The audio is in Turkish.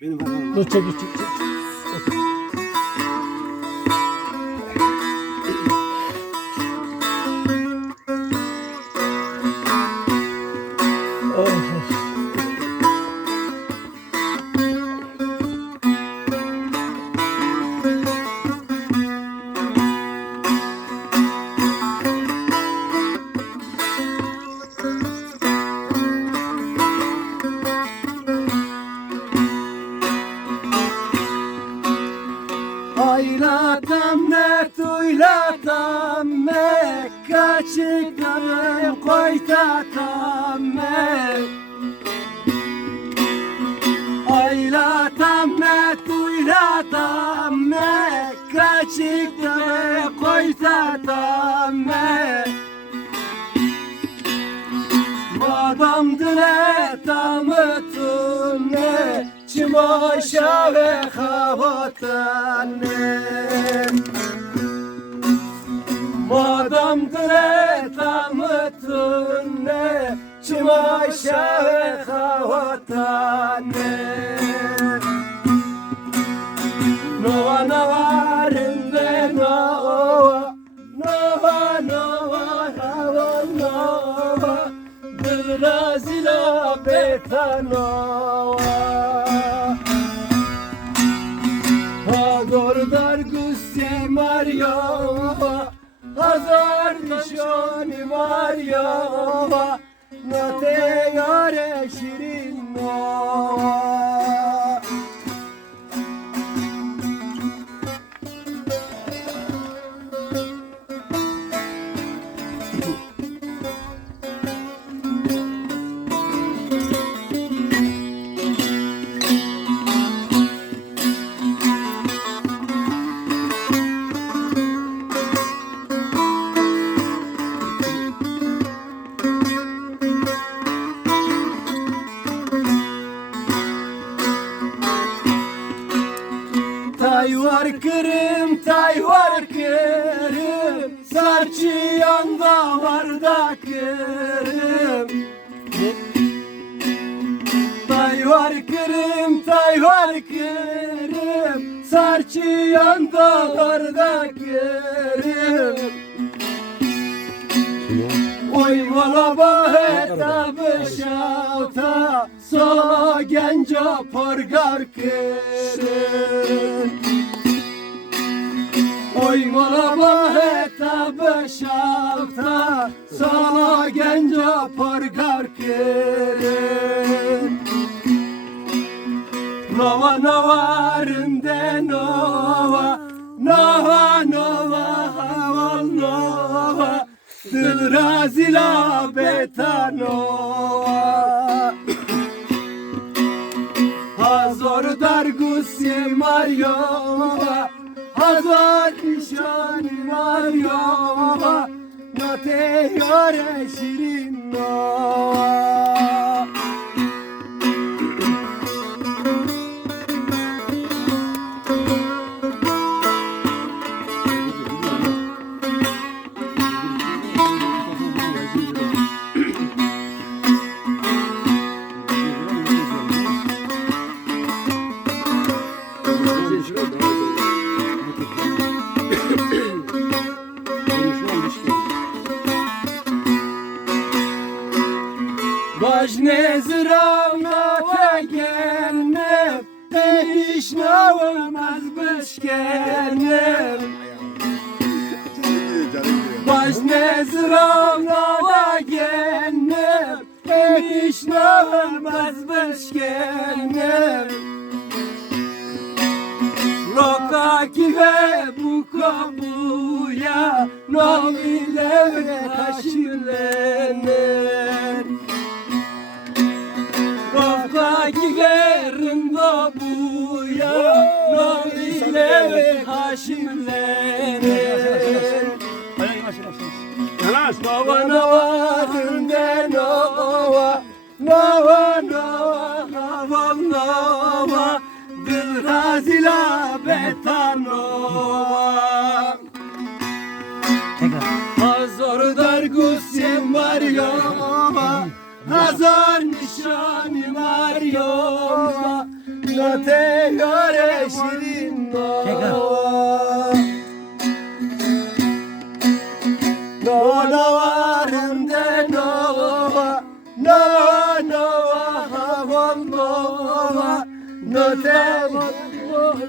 Benim çek çek çek. çek. Aylatam ne tuylatam ne Kaçıklarım koytatam ne Aylatam Çimoşa ve havatan ne Madam dile tamıtun ne Çimoşa ve havatan ne Nova Nova gusti Mariova Hazar nişani Mariova Nate yare şirin kırım, tay var kırım Sarçı yanda var da kırım. Tay var kırım, tay var kırım Sarçı yanda var da kırım. Oy vala baheta beşavta Sola genca porgar kırın Oy vala baheta beşavta Sola genca porgar kırın Nova nova rinde nova Nova nova haval nova. Dil razila betanova Hazor dargusi Mariova Yore şirin nova Baş nezrana tekenem Hiç navamaz başkenem Baş nezrana tekenem Hiç navamaz başkenem Roka kive bu kabuya Navile taşilene Novile haşimlenir Nova nova dünde nova Nova. Nova nova Dil razila betanova. Hazor dar gusim Marioma Hazar nişani Marioma No te yare şirin nova No te voy a